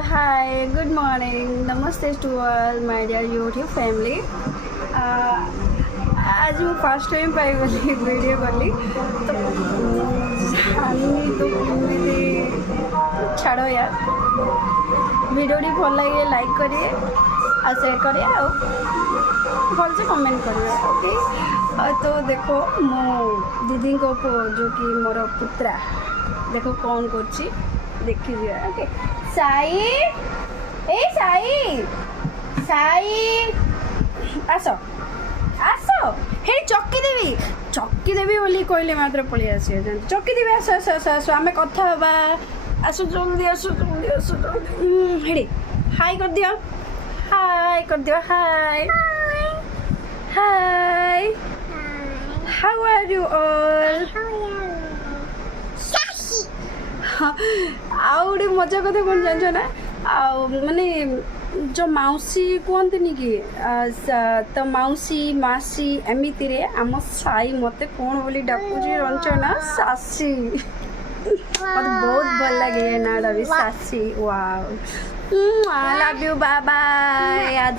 hi, good morning. Namaste to all my dear YouTube family. आज मैं first time पाई बोली video कली तो जानी तो केମିତି छाड़ो यार वीडियो टी भल लगे लाइक करिए और शेयर करिए और भल से कमेंट करिए ओके। तो देखो मो दीदी को जो कि मोर पुत्रा देखो कौन करची देखी ओके। साई ए साई साई आस आस हे चक्की देवी बोली कहले मात्र पलि आस चक्की देवी आस आस आस आस आम कथा हवा आस जल्दी आस जल्दी आस जल्दी हेड़ी हाय कर दियो हाय कर दियो hi hi how are you all आउ गोटे मजा कथा कौन जान ना आ माने जो मौसी कहतनी कि तो मौसी मासी एमती रे आम साई मत कौन बोली डाकुची रंचना सासी मत बहुत भल लगे ये नाटा भी सासी wow love you bye bye.